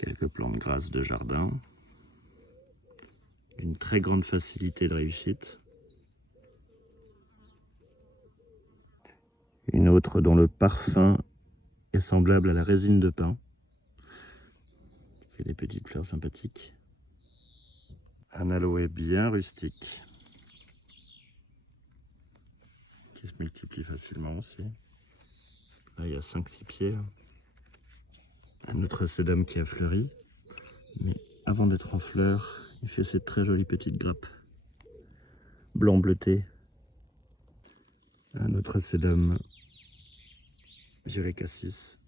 Quelques plantes grasses de jardin. Une très grande facilité de réussite. Une autre dont le parfum est semblable à la résine de pin. Fait des petites fleurs sympathiques. Un aloe bien rustique. Qui se multiplie facilement aussi. Là, il y a 5-6 pieds. Un autre sédum qui a fleuri. Mais avant d'être en fleurs, il fait cette très jolie petite grappe. Blanc bleuté. Un autre sédum violet cassis.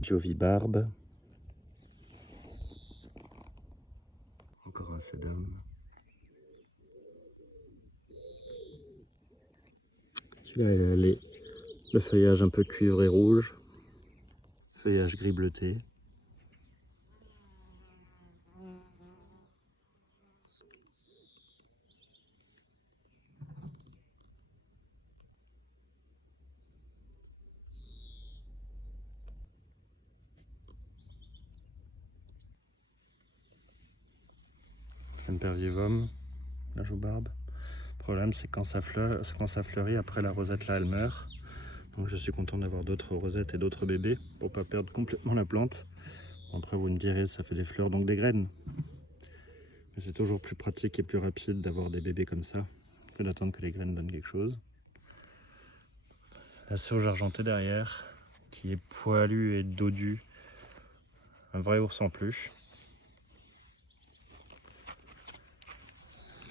Jovibarbe. Encore un sédum. Celui-là, il a le feuillage un peu cuivre et rouge. Feuillage gris bleuté. Sempervivum, la joubarbe. Le problème, c'est quand ça fleurit, après la rosette là, elle meurt. Donc je suis content d'avoir d'autres rosettes et d'autres bébés pour pas perdre complètement la plante. Après, vous me direz, ça fait des fleurs, donc des graines. Mais c'est toujours plus pratique et plus rapide d'avoir des bébés comme ça que d'attendre que les graines donnent quelque chose. La sauge argentée derrière, qui est poilue et dodue. Un vrai ours en peluche.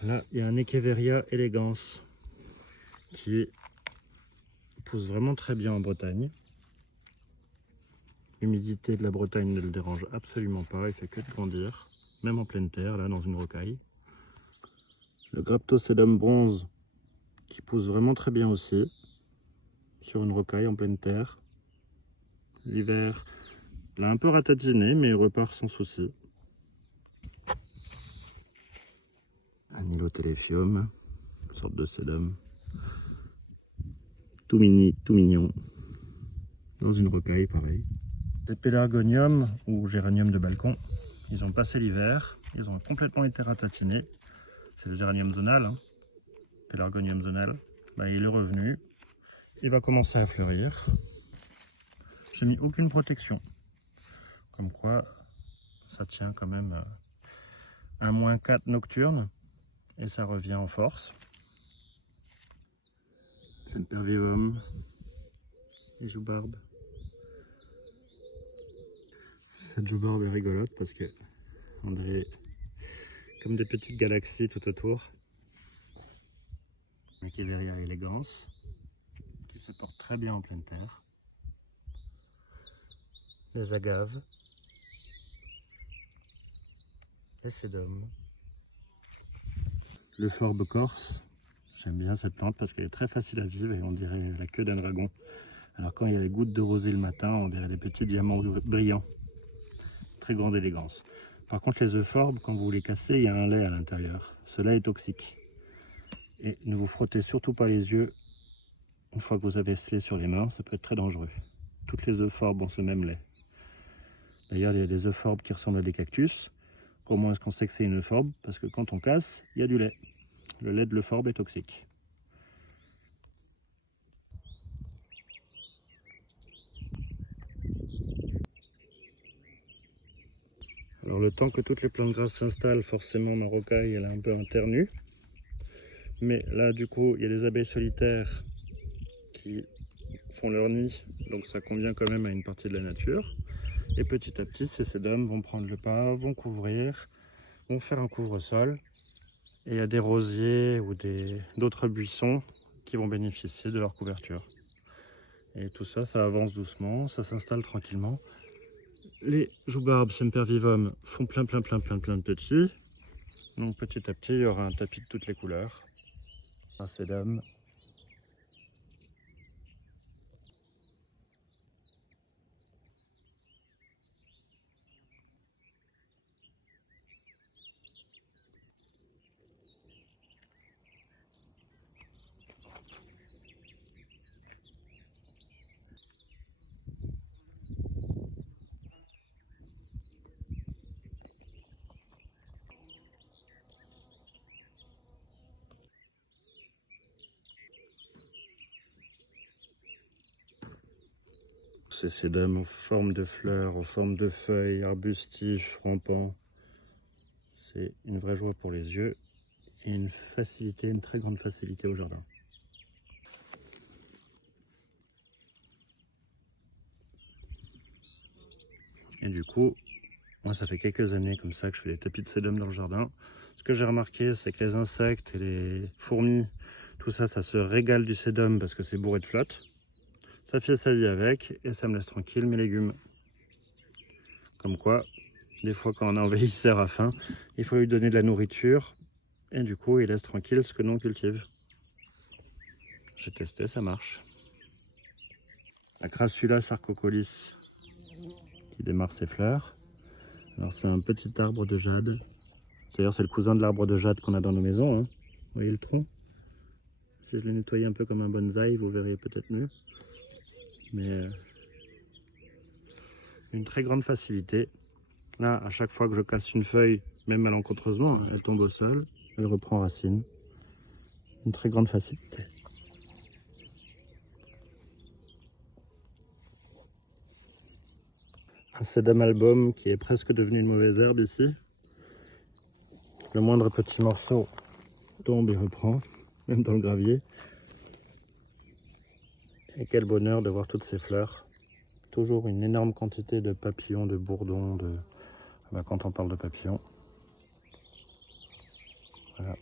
Là, il y a un Echeveria elegans qui pousse vraiment très bien en Bretagne. L'humidité de la Bretagne ne le dérange absolument pas, il fait que de grandir, même en pleine terre, là, dans une rocaille. Le Graptosedum bronze, qui pousse vraiment très bien aussi, sur une rocaille en pleine terre. L'hiver, il a un peu ratatiné, mais il repart sans souci. Un Niloteléphium, une sorte de sédum. Tout mini, tout mignon. Dans une rocaille, pareil. Des pélargoniums ou géraniums de balcon, ils ont passé l'hiver, ils ont complètement été ratatinés. C'est le géranium zonal, hein. Pélargonium zonal. Bah, il est revenu, il va commencer à fleurir. J'ai mis aucune protection. Comme quoi, ça tient quand même un -4 nocturne et ça revient en force. Sempervivum, les joubarbes. Cette joubarbe est rigolote parce que on dirait comme des petites galaxies tout autour. Echeveria elegans, qui se porte très bien en pleine terre. Les agaves, les sédums, le forbe corse. J'aime bien cette plante parce qu'elle est très facile à vivre et on dirait la queue d'un dragon. Alors quand il y a les gouttes de rosée le matin, on dirait des petits diamants brillants. Très grande élégance. Par contre, les euphorbes, quand vous les cassez, il y a un lait à l'intérieur. Ce lait est toxique. Et ne vous frottez surtout pas les yeux une fois que vous avez ce lait sur les mains, ça peut être très dangereux. Toutes les euphorbes ont ce même lait. D'ailleurs, il y a des euphorbes qui ressemblent à des cactus. Comment est-ce qu'on sait que c'est une euphorbe? Parce que quand on casse, il y a du lait. Le lait de l'euphorbe est toxique. Alors le temps que toutes les plantes grasses s'installent, forcément ma rocaille elle est un peu internue. Mais là du coup il y a des abeilles solitaires qui font leur nid, donc ça convient quand même à une partie de la nature. Et petit à petit ces sédums vont prendre le pas, vont couvrir, vont faire un couvre-sol. Et il y a des rosiers ou d'autres buissons qui vont bénéficier de leur couverture. Et tout ça, ça avance doucement, ça s'installe tranquillement. Les joubarbes sempervivum font plein de petits. Donc petit à petit, il y aura un tapis de toutes les couleurs. Un sédum. ces sédums en forme de fleurs, en forme de feuilles, arbustifs, rampants. C'est une vraie joie pour les yeux et une facilité, une très grande facilité au jardin. Et du coup, moi ça fait quelques années comme ça que je fais des tapis de sédum dans le jardin. Ce que j'ai remarqué, c'est que les insectes et les fourmis, tout ça, ça se régale du sédum parce que c'est bourré de flotte. Ça fait sa vie avec et ça me laisse tranquille mes légumes. Comme quoi, des fois quand un envahisseur a faim, il faut lui donner de la nourriture et du coup il laisse tranquille ce que l'on cultive. J'ai testé, ça marche. La Crassula sarcocolis qui démarre ses fleurs. Alors c'est un petit arbre de jade. D'ailleurs c'est le cousin de l'arbre de jade qu'on a dans nos maisons. Hein. Vous voyez le tronc? Si je le nettoyais un peu comme un bonsaï, vous verriez peut-être mieux. Mais une très grande facilité. Là, à chaque fois que je casse une feuille, même malencontreusement, elle tombe au sol, elle reprend racine. Une très grande facilité. Un sédum album qui est presque devenu une mauvaise herbe ici. Le moindre petit morceau tombe et reprend, même dans le gravier. Et quel bonheur de voir toutes ces fleurs. Toujours une énorme quantité de papillons, de bourdons, quand on parle de papillons. Voilà.